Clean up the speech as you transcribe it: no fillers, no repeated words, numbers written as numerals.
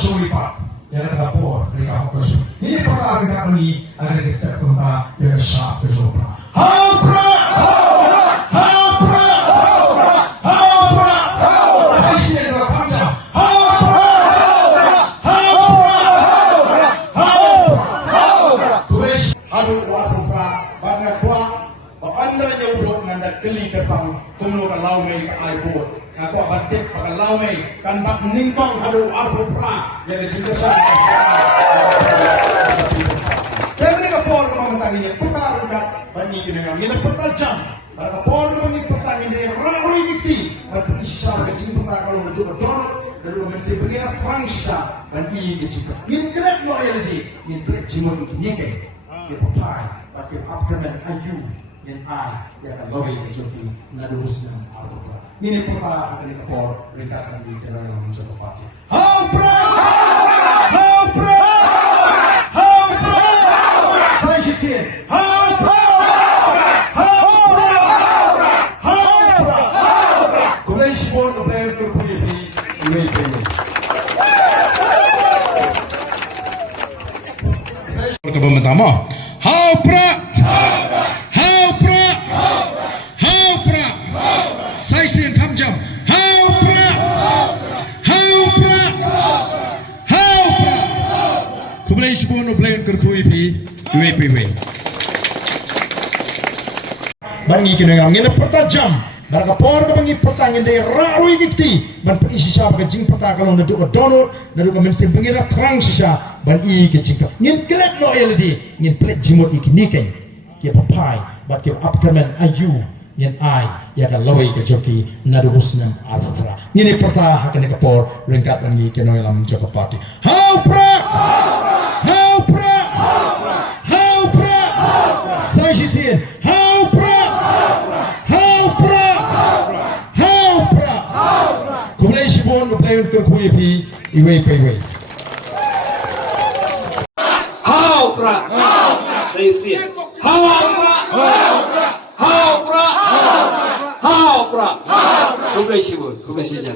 Shuripa. Yang ada por, mereka fokus. Ini perkara mereka ini ada di step pertama yang sharp ke Shuripa. Haupra, haupra, haupra. Saya sini dua panca. Haupra, haupra, haupra. Tulis hasil haupra. Bangga kwah, anda jauh nanda keli kefang kumur lau mei ai por. Aku batik pakai lau mei kan bak ningkong hasil haupra. Jadi juga saya. Jadi kapor komentarinya putar dekat bani dengan ini pertajam. Kapor bani pertanyaan ramai gitu. Tapi isya kecil putar kalau mencoba dorong lalu mesti beriak frangsa dan ini kecil. Ini kerap loyalty, ini kerap jimat ini ke. Kita pakai, pakai upgrade aju yang yang akan loyal kecil ini nadusnya apa. Ini putar akan kapor ringkasan di dalam mencoba pakai. How proud! How proud! Pertama, haupra, haupra, haupra, saya sendiri kamjam, haupra, haupra, haupra. Kemudian sepuluh nublayan kerkui pi, UAPW. Bangi kena ngin pertajam. Mereka por ke bangi pertanyaan dari rawi dikti. Ban perisi siapa ke jingpyniapher kalau nak duduk donor, nak duduk mesti pengira terang sisa. Ban i ke jingpyniapher. Ngin kelak no eladi, ngin pelik jimut ikini kan. Kia papai, bat kia upkemen ayu. Ngin ai, ya kan lawi ke joki nadusnan alfra. Ngin perta hakan ke por ringkat bangi ke no elam joko party. Haupra, haupra, haupra. Saya sih haupra. Kemudian sibon uplayan kerkui pi iway paiway. Haupra, sesi. Haupra, haupra, haupra. Kemudian sibon, kemudian sibon.